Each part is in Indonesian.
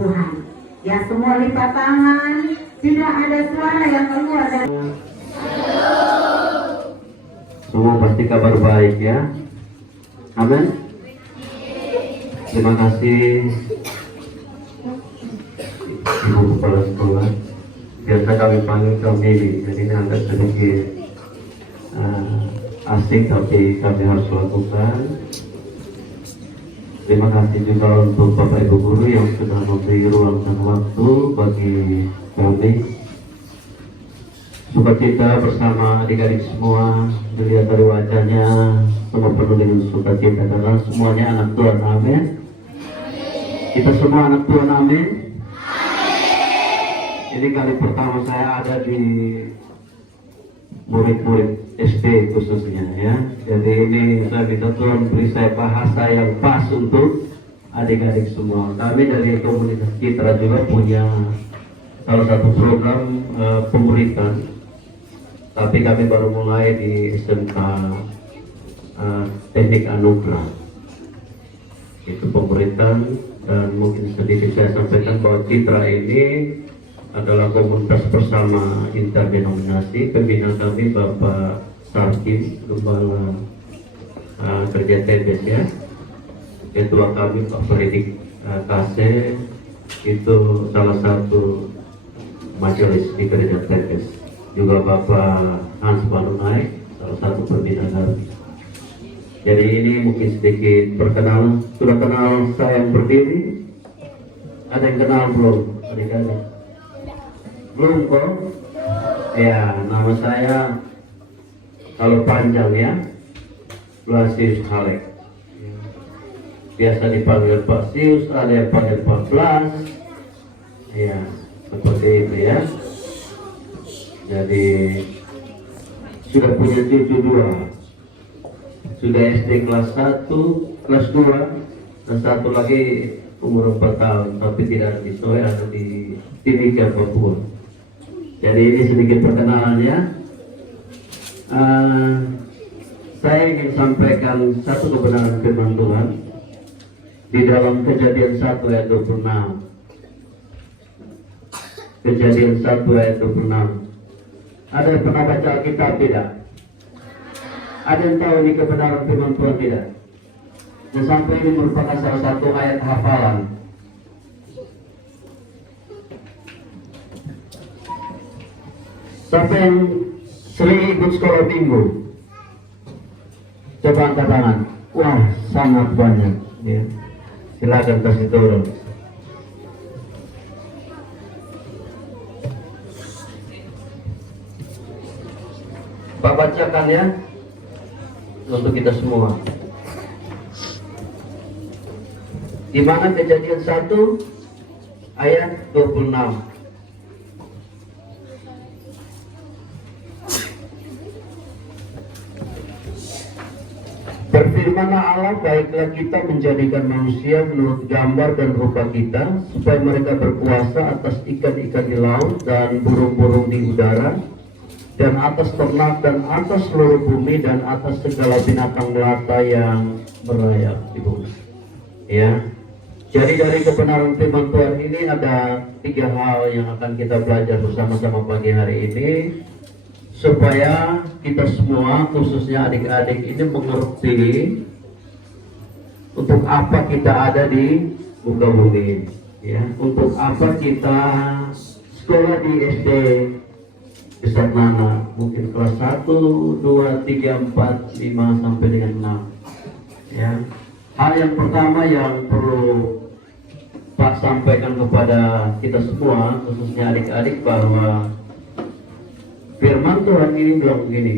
Tuhan. Ya, semua lipat tangan. Tidak ada suara yang keluar dari semua pasti kabar baik ya. Amin. Terima kasih Ibu Kepala Sekolah. Biasa kami panggil kami, jadi ini agak sedikit asing tapi kami harus lakukan. Terima kasih juga untuk Bapak Ibu Guru yang sudah memberi ruang dan waktu bagi kami. Sukacita bersama adik-adik semua, dilihat dari wajahnya semua penuh dengan sukacita karena semuanya anak Tuhan. Amin. Kita semua anak Tuhan. Amin. Ini kali pertama saya ada di murid-murid SD khususnya ya. Jadi ini saya minta Tuhan beri saya bahasa yang pas untuk adik-adik semua. Kami dari komunitas Citra juga punya salah satu program pemuritan. Tapi kami baru mulai di SMK Teknik Anugerah. Itu pemuritan, dan mungkin sedikit saya sampaikan bahwa Citra ini adalah komunitas bersama interdenominasi. Pembina kami Bapak Sarkim, Gembala Kerja TBS ya. Ketua kami Pak Fredik Kase, itu salah satu majelis di Gereja TBS. Juga Bapak Hans Balunai, salah satu pembina kami. Jadi ini mungkin sedikit perkenalan. Sudah kenal saya yang berdiri? Ada yang kenal belum? Adik-adik? Belum kok? Ya, nama saya kalau panjang ya, Blasius Halek. Biasa dipanggil Pak Sius, ada yang panggil Pak Blas. Ya, seperti itu ya. Jadi sudah punya cucu 2, sudah SD kelas 1, kelas 2, dan satu lagi umur 4 tahun, tapi tidak di Soe, ada di Timika, Papua. Jadi ini sedikit perkenalannya. Saya ingin sampaikan satu kebenaran firman Tuhan di dalam Kejadian 1 ayat 26. Kejadian 1 ayat 26. Ada yang pernah baca Alkitab tidak? Ada yang tahu ini kebenaran firman Tuhan tidak? Dan sampai ini merupakan salah satu ayat hafalan. Siapa yang sering ikut sekolah minggu? Coba angkat tangan. Wah, sangat banyak ya. Silakan kasih turun. Pak bacakan ya untuk kita semua. Di mana Kejadian 1 ayat 26. Berfirmanlah Allah, baiklah kita menjadikan manusia menurut gambar dan rupa kita, supaya mereka berkuasa atas ikan-ikan di laut dan burung-burung di udara, dan atas ternak, dan atas seluruh bumi, dan atas segala binatang melata yang merayap di bumi. Ya, jadi dari kebenaran firman Tuhan ini ada 3 hal yang akan kita belajar bersama-sama pagi hari ini, supaya kita semua, khususnya adik-adik ini, mengerti untuk apa kita ada di muka bumi. Ya, untuk apa kita sekolah di SD Besar Nana, mungkin kelas 1, 2, 3, 4, 5 sampai dengan 6. Ya. Hal yang pertama yang perlu Pak sampaikan kepada kita semua, khususnya adik-adik, bahwa firman Tuhan ini bilang begini,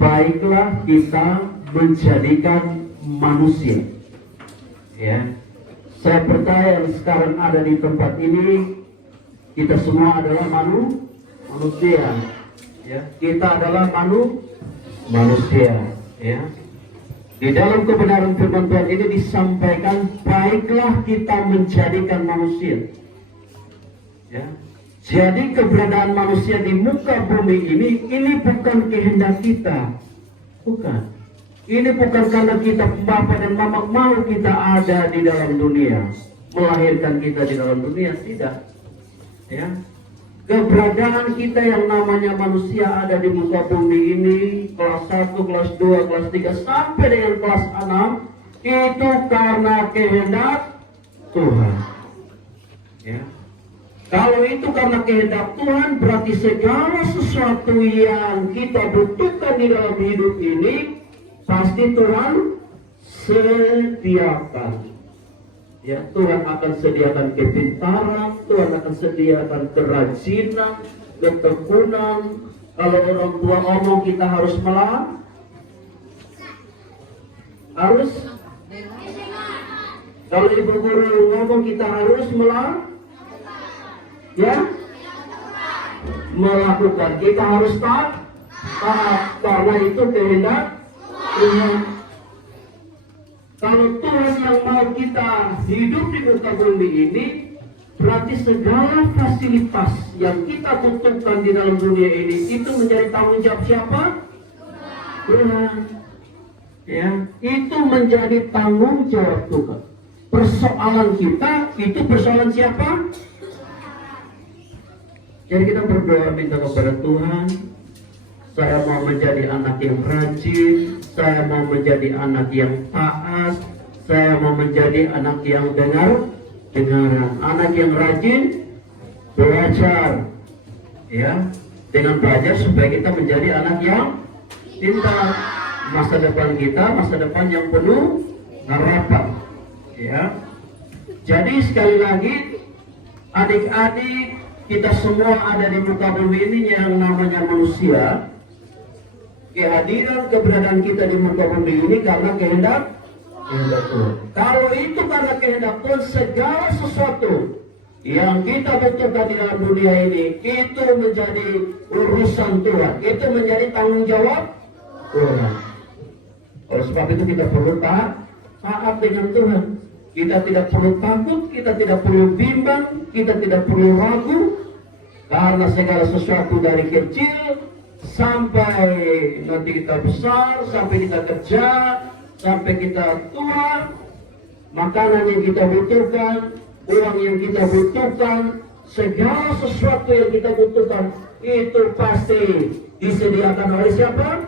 baiklah kita menjadikan manusia. Ya. Saya percaya yang sekarang ada di tempat ini, kita semua adalah manusia, ya. Kita adalah manusia, ya. Di dalam kebenaran firman Tuhan ini disampaikan, baiklah kita menjadikan manusia, ya. Jadi keberadaan manusia di muka bumi ini bukan kehendak kita, bukan. Ini bukan karena kita Bapa dan Mama mau kita ada di dalam dunia, melahirkan kita di dalam dunia, tidak. Ya, keberadaan kita yang namanya manusia ada di muka bumi ini, kelas 1, kelas 2, kelas 3 sampai dengan kelas 6 itu karena kehendak Tuhan. Ya. Kalau itu karena kehendak Tuhan, berarti segala sesuatu yang kita butuhkan di dalam hidup ini pasti Tuhan sediakan. Ya, Tuhan akan sediakan kepintaran, Tuhan akan sediakan kerajinan, ketekunan. Kalau orang tua ngomong kita harus melawan, harus. Kalau ibu guru ngomong kita harus melawan, ya, melakukan. Kita harus taat karena itu kehendak Tuhan. Kalau Tuhan yang mau kita hidup di muka bumi ini, berarti segala fasilitas yang kita butuhkan di dalam dunia ini itu menjadi tanggung jawab siapa? Tuhan. Ya, itu menjadi tanggung jawab Tuhan. Persoalan kita itu persoalan siapa? Jadi kita berdoa minta kepada Tuhan, saya mau menjadi anak yang rajin, saya mau menjadi anak yang taat, saya mau menjadi anak yang dengaran, anak yang rajin belajar, ya, dengan belajar supaya kita menjadi anak yang pintar. Masa depan kita, masa depan yang penuh harapan, ya. Jadi sekali lagi, adik-adik kita semua ada di muka bumi ini yang namanya manusia. Kehadiran keberadaan kita di muka bumi ini karena kehendak Tuhan. Kalau itu karena kehendak Tuhan, segala sesuatu yang kita butuhkan di dalam dunia ini itu menjadi urusan Tuhan, itu menjadi tanggung jawab Tuhan. Oleh sebab itu kita perlu taat dengan Tuhan. Kita tidak perlu takut, kita tidak perlu bimbang, kita tidak perlu ragu, karena segala sesuatu dari kecil sampai nanti kita besar, sampai kita kerja, sampai kita tua, makanan yang kita butuhkan, uang yang kita butuhkan, segala sesuatu yang kita butuhkan itu pasti disediakan oleh siapa?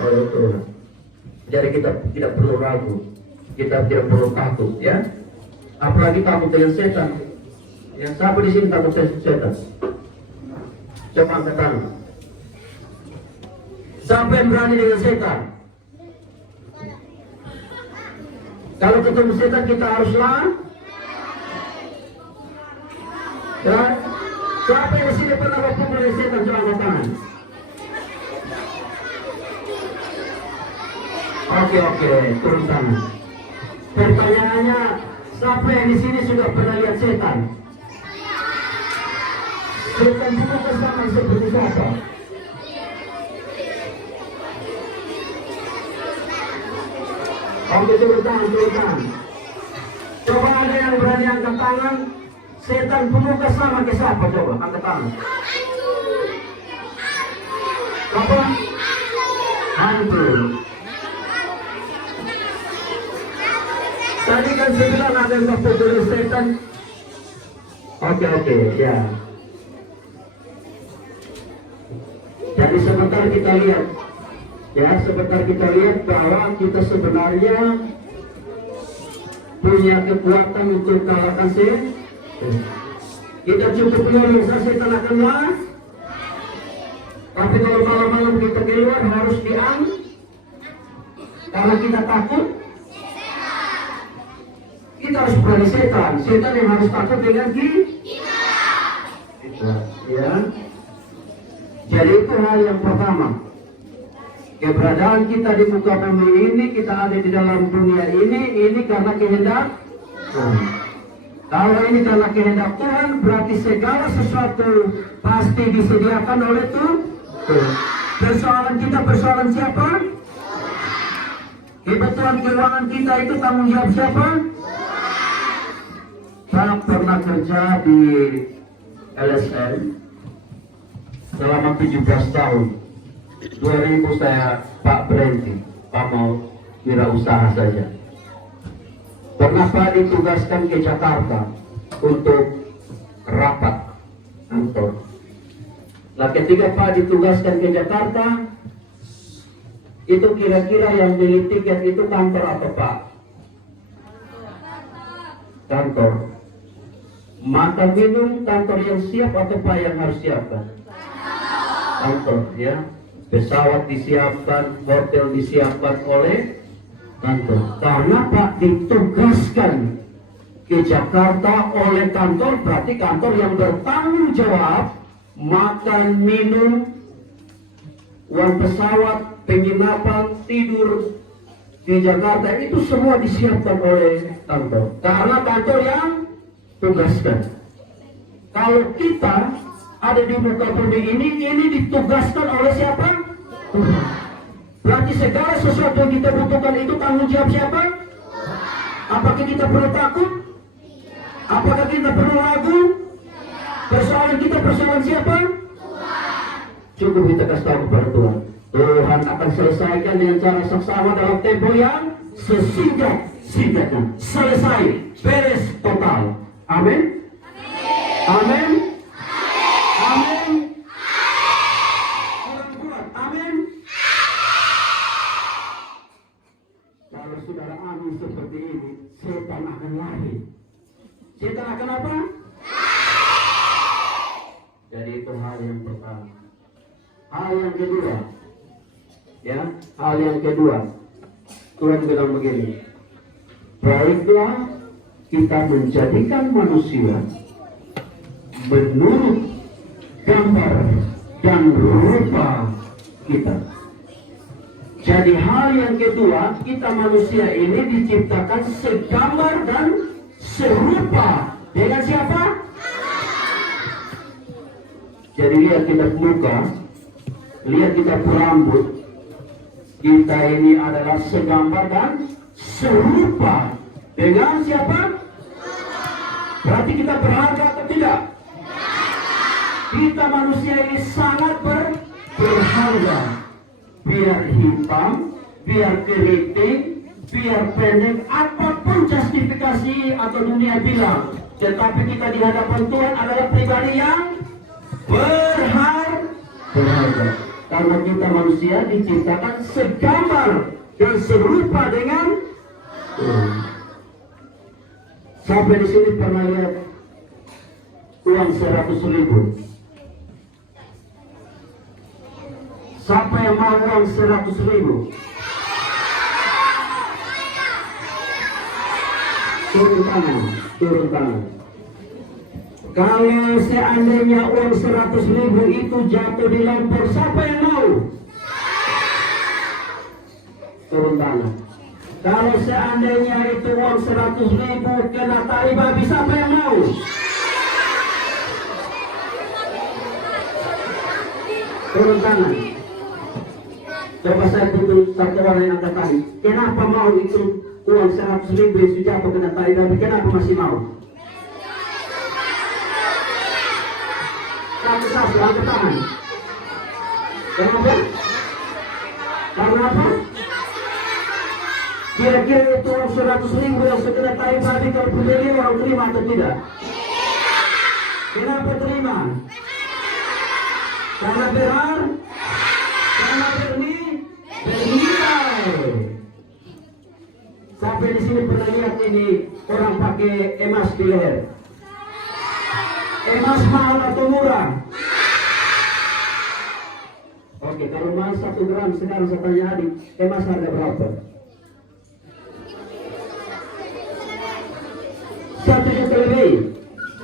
Oleh Tuhan. Jadi kita tidak perlu ragu, kita tidak perlu takut, ya. Apalagi takut dengan setan. Ya, siapa di sini takut setan? Coba angkat tangan. Siapa yang berani dengan setan? Kalau ketemu setan kita harus lawan. Ya. Siapa yang di sini pernah bertemu dengan setan? Coba angkat tangan. Oke, turun tangan. Pertanyaannya, siapa yang di sini sudah pernah lihat setan? Setan itu bersama seperti siapa? Oke, turun tangan. Coba ada yang berani angkat tangan. Setan pemuka sama ke siapa? Coba angkat tangan. Apa? Hantu. Tadi kan saya bilang ada yang takut dari setan. Oke, ya. Jadi sebentar kita lihat, ya, bahwa kita sebenarnya punya kekuatan untuk kalahkan setan. Kita cukup keluar, setan akan lawan. Tapi kalau malam-malam kita keluar harus karena kita takut. Kita harus berani setan yang harus takut dengan kita. Ya. Jadi itu hal yang pertama. Keberadaan kita di muka bumi ini, kita ada di dalam dunia ini karena kehendak Tuhan. Kalau ini karena kehendak Tuhan, berarti segala sesuatu pasti disediakan oleh Tuhan. Persoalan kita, persoalan siapa? Kebutuhan keuangan kita itu tanggung jawab siapa? Saya pernah kerja di LSM selama 17 tahun. 2000 saya Pak berhenti, Pak mau wirausaha saja. Pernah Pak ditugaskan ke Jakarta untuk rapat kantor. Nah ketika Pak ditugaskan ke Jakarta, itu kira-kira yang beli tiket itu kantor atau Pak? Kantor. Makan minum kantor yang siap atau Pak yang harus siapkan? Kantor, ya. Pesawat disiapkan, hotel disiapkan oleh kantor. Karena Pak ditugaskan ke Jakarta oleh kantor, berarti kantor yang bertanggung jawab makan, minum, uang pesawat, penginapan, tidur di Jakarta itu semua disiapkan oleh kantor. Karena kantor yang tugaskan. Kalau kita ada di muka bumi ini ditugaskan oleh siapa? Tuhan. Berarti segala sesuatu yang kita butuhkan itu tanggung jawab siapa? Apakah kita perlu takut? Apakah kita perlu ragu? Persoalan kita persoalan siapa? Cukup kita kasih tahu kepada Tuhan. Tuhan akan selesaikan dengan cara saksama dalam tempo yang sesingkat-singkatnya. Selesai, beres total. Amin. Amin. Amin. Orang kuat. Amin. Kalau saudara amin seperti ini, setan akan lari. Setan akan apa? Jadi itu hal yang pertama. Hal yang kedua, ya, hal yang kedua, Tuhan bilang begini, baiklah kita menjadikan manusia menurut gambar dan rupa kita. Jadi hal yang kedua, kita manusia ini diciptakan segambar dan serupa dengan siapa? Jadi lihat kita muka, lihat kita rambut, kita ini adalah segambar dan serupa dengan siapa? Berarti kita berharga atau tidak? Kita manusia ini sangat berharga. Biar hitam, biar keriting, biar pendek, apapun justifikasi atau dunia bilang, tetapi kita di hadapan Tuhan adalah pribadi yang berharga. Karena kita manusia diciptakan segambar dan serupa dengan Tuhan. Sampai di sini pernah lihat uang 100.000? Siapa yang mau uang 100.000? Turun tangan, turun tangan. Kalau seandainya uang 100.000 itu jatuh di lumpur, siapa yang mau? Turun tangan. Kalau seandainya itu uang 100.000 kena tali babi, siapa yang mau? Turun tangan. Coba saya tuntut satu orang yang angkat tali. Kenapa mau itu uang 100.000 itu jatuh kena tali babi? Kenapa masih mau? Satu-satu angkat tangan. Kenapa? Karena apa? Kira-kira itu 100.000 yang sekedar tali babi, kalau pembeli orang terima atau tidak? Kenapa terima? Karena bernilai. Sampai di sini pernah lihat ini orang pakai emas di leher. Emas mahal atau murah? Oke, kalau mahal 1 gram sekarang saya tanya adik, emas harga berapa? 1 juta lebih.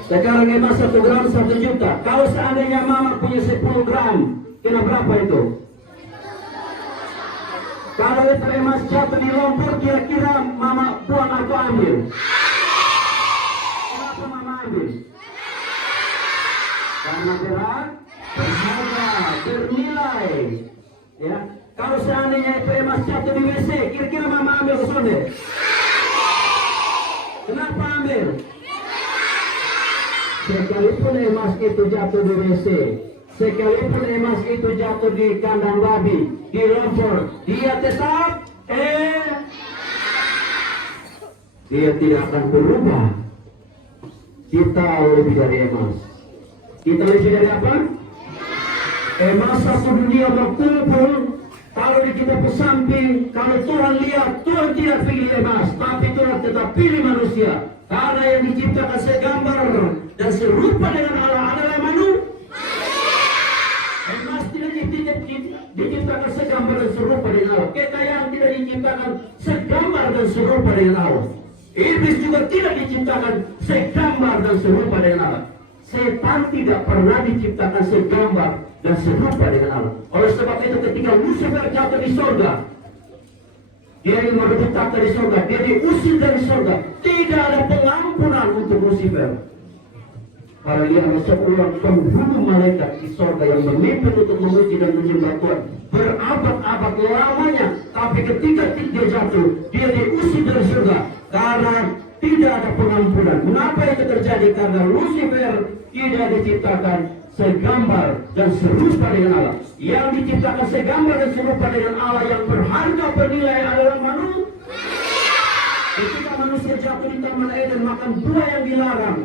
Sekarang emas 1 gram 1 juta. Kalau seandainya mama punya 10 gram, kena berapa itu? Kalau itu emas jatuh di lumpur, kira-kira mama buang atau ambil? Kenapa mama ambil? Karena berat, berharga, bernilai. Ya. Kalau seandainya itu emas jatuh di WC, kira-kira mama ambil ke sana? Kenapa ambil? Sekalipun emas itu jatuh di WC, sekalipun emas itu jatuh di kandang babi, di lumpur, dia tetap dia tidak akan berubah. Kita lebih dari emas. Kita lebih dari apa? Emas satu dunia berkumpul. Kalau di kita pesamping, kalau Tuhan lihat, Tuhan tidak pilih emas, tapi Tuhan tetap pilih manusia. Karena yang diciptakan segambar dan serupa dengan Allah adalah manusia. Emas tidak diciptakan segambar dan serupa dengan Allah. Kekayaan tidak diciptakan segambar dan serupa dengan Allah. Iblis juga tidak diciptakan segambar dan serupa dengan Allah. Setan tidak pernah diciptakan segambar dan serupa dengan Allah. Oleh sebab itu ketika Lucifer jatuh di surga, dia ingin merebut tahta di surga, dia diusir dari surga. Tidak ada pengampunan untuk Lucifer. Karena dia adalah seorang penghulu malaikat di surga yang memimpin untuk memuji dan menyembah Tuhan berabad-abad lamanya. Tapi ketika dia jatuh, dia diusir dari surga karena tidak ada pengampunan. Mengapa itu terjadi? Karena Lucifer tidak diciptakan segambar dan serupa dengan Allah. Yang diciptakan segambar dan serupa dengan Allah yang berharga bernilai adalah manusia. Ketika manusia jatuh di Taman Eden makan buah yang dilarang,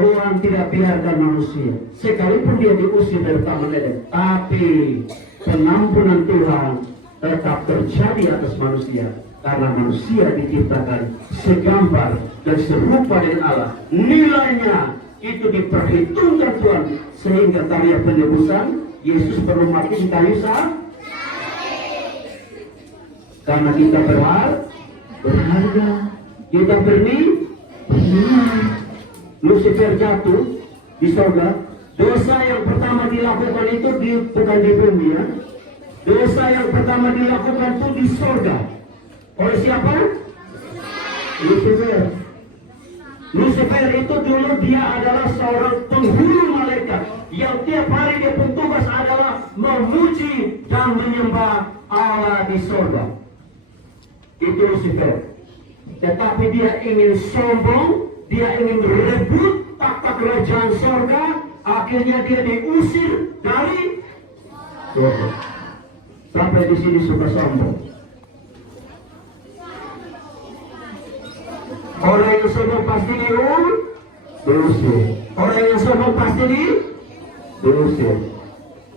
Tuhan tidak biarkan manusia, sekalipun dia diusir dari Taman Eden, tapi pengampunan Tuhan tetap terjadi atas manusia. Karena manusia diciptakan segambar dan serupa dengan Allah. Nilainya itu diperhitungkan Tuhan, sehingga karya penebusan Yesus perlu mati di kayu salib. Karena kita berharga, kita bernilai. Lucifer jatuh di surga. Dosa yang pertama dilakukan itu bukan di bumi, ya. Dosa yang pertama dilakukan itu di surga. Oleh siapa? Lucifer. Lucifer itu dulu dia adalah seorang penghulu malaikat yang tiap hari dia pun tugas adalah memuji dan menyembah Allah di surga. Itu Lucifer. Tetapi dia ingin sombong, dia ingin merebut takhta kerajaan surga, akhirnya dia diusir dari surga. Sampai di sini suka sombong. Orang yang sombong pasti diusir. Orang yang sombong pasti diusir.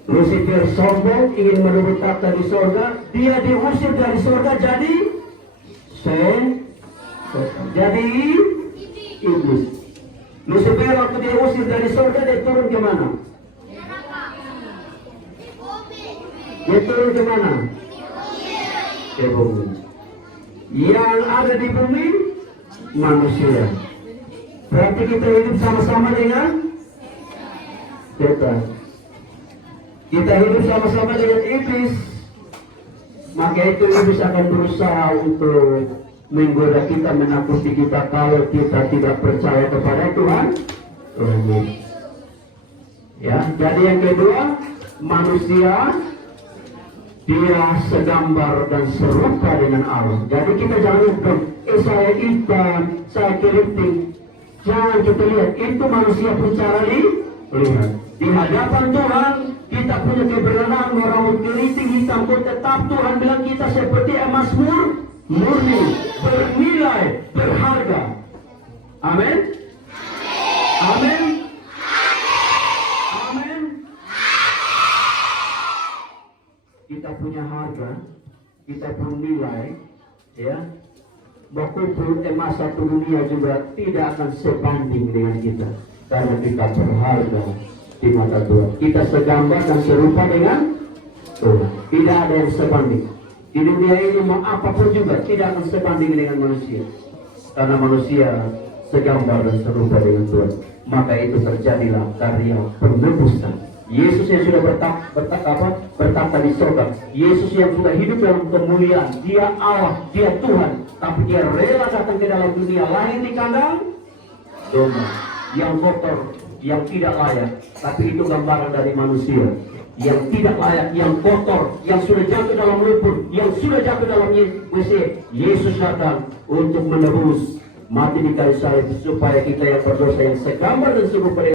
Lucifer sombong, ingin merebut takhta di surga, dia diusir dari surga jadi iblis. Lucifer waktu dia usir dari surga, dia turun ke mana? Dia turun ke mana? Ke bumi. Yang ada di bumi manusia. Berarti kita hidup sama-sama dengan setan. Kita hidup sama-sama dengan iblis. Maka itu iblis akan berusaha untuk menggoda kita, menakuti kita kalau kita tidak percaya kepada Tuhan. Ya, jadi yang kedua, manusia dia segambar dan serupa dengan Allah. Jadi kita jangan lupa, saya hitam, saya keriting. Jangan kita lihat, itu manusia pun cara lihat. Di hadapan Tuhan, kita punya kebenaran, merambut keriting hitam pun tetap Tuhan bilang kita seperti emas murni, bernilai, berharga. Amin. Amin. Amin. Kita punya harga, kita punya nilai, ya. Berkumpul emas satu dunia juga tidak akan sebanding dengan kita, karena kita berharga di mata Tuhan. Kita segambar dan serupa dengan Tuhan. Tidak ada yang sebanding. Di dunia ini mau apapun juga tidak akan sebanding dengan manusia, karena manusia segambar dan serupa dengan Tuhan. Maka itu terjadilah karya penebusan. Yesus yang sudah bertakhta di surga, Yesus yang sudah hidup dalam kemuliaan, dia Allah, dia Tuhan, tapi dia rela datang ke dalam dunia, lahir di kandang domba, yang kotor, yang tidak layak. Tapi itu gambaran dari manusia yang tidak layak, yang kotor, yang sudah jatuh dalam lumpur, yang sudah jatuh dalam WC. Yesus datang untuk menebus, mati di kayu salib supaya kita yang berdosa, yang segambar dan serupa